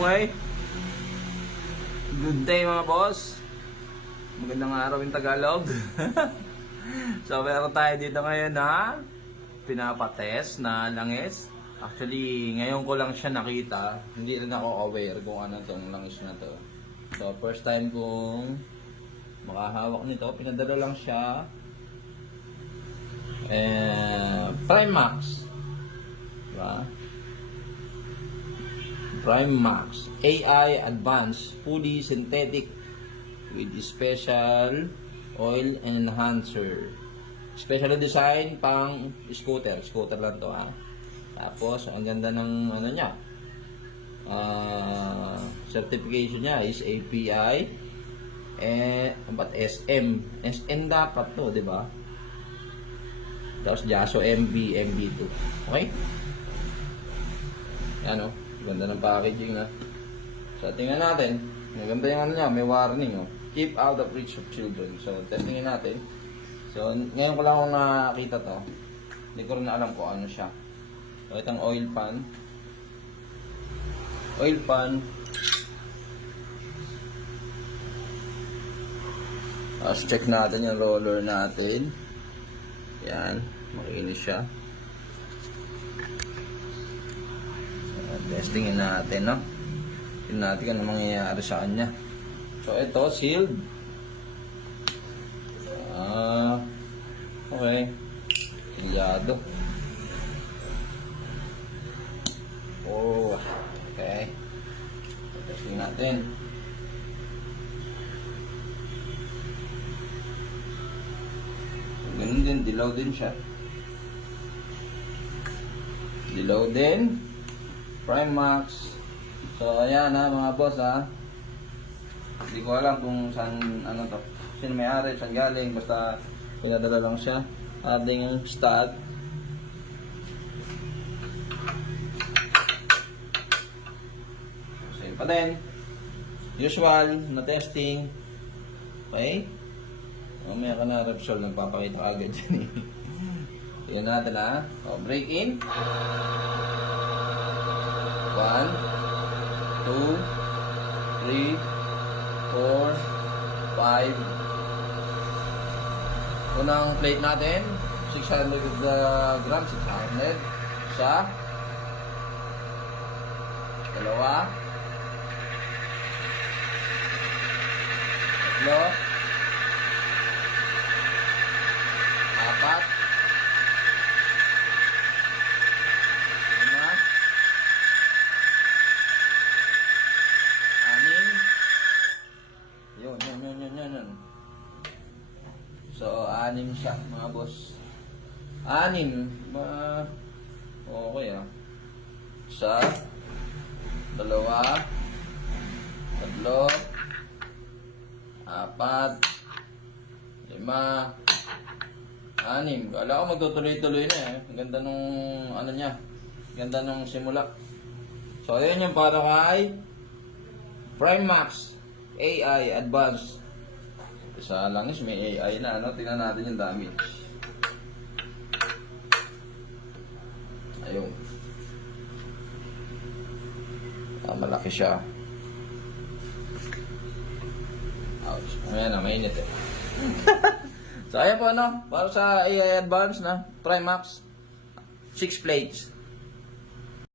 Okay. Good day mga boss. Magandang araw in Tagalog. So meron tayo dito ngayon na pinapatest na langis. Actually, ngayon ko lang siya nakita. Hindi rin ako aware kung ano tong langis na to. So first time kong makahawak nito. Pinadala lang siya. Primax. Diba? Primax AI Advanced Fully Synthetic with special oil enhancer. Special design pang scooter. Scooter lang to ha. Tapos ang ganda ng ano niya. Certification niya is API but SM. SM dapat to, di ba? Tapos Jaso MB, MB2. Okay? Yan o. Ganda ng packaging na. So, tingnan natin. Maganda yung ano niya, may warning oh. Keep out of reach of children. So, testingin natin. So, ngayon ko lang akong nakakita to. Hindi ko rin na alam kung ano siya. So, itong oil pan. Oil pan. Tapos, check natin yung roller natin. Yan. Makinis siya. Testingin natin, no? Tingnan natin kung ano mangyayari sa kanya. So, ito, sealed. Okay. Sealado. Oh, okay. Testingin natin. Ganun din, dilaw din siya. Dilaw din. Primax. So, ayan ha, mga boss ha. Hindi ko alam kung saan, ano to. Sino may-ari, saan galing. Basta, pinadala lang siya. Ating stud. So, yun pa din. Usual, na testing. Okay. Mamaya ka na Repsol, nagpapakita agad dyan eh. Tignan natin ha. So, break in. 1, 2, 3, 4, 5. Unang plate natin, 600 grams, 600. Isa. Dalawa. Tatlo. Apat. Yun. So, 6 siya, mga boss. 6. Okay ah. Isa. Dalawa. Tatlo. 4. 5. 6. Kala ko magtutuloy-tuloy na eh. Ang ganda nung ano niya. Ganda nung simula. So, ayun yung para kay Primax AI Advanced. Sa langis may AI na ano, tingnan natin yung damage. Ayun. Malaki siya. Ouch. Ayan na, mainit eh. So ayan po ano, para sa AI Advanced na Primax 6 plates.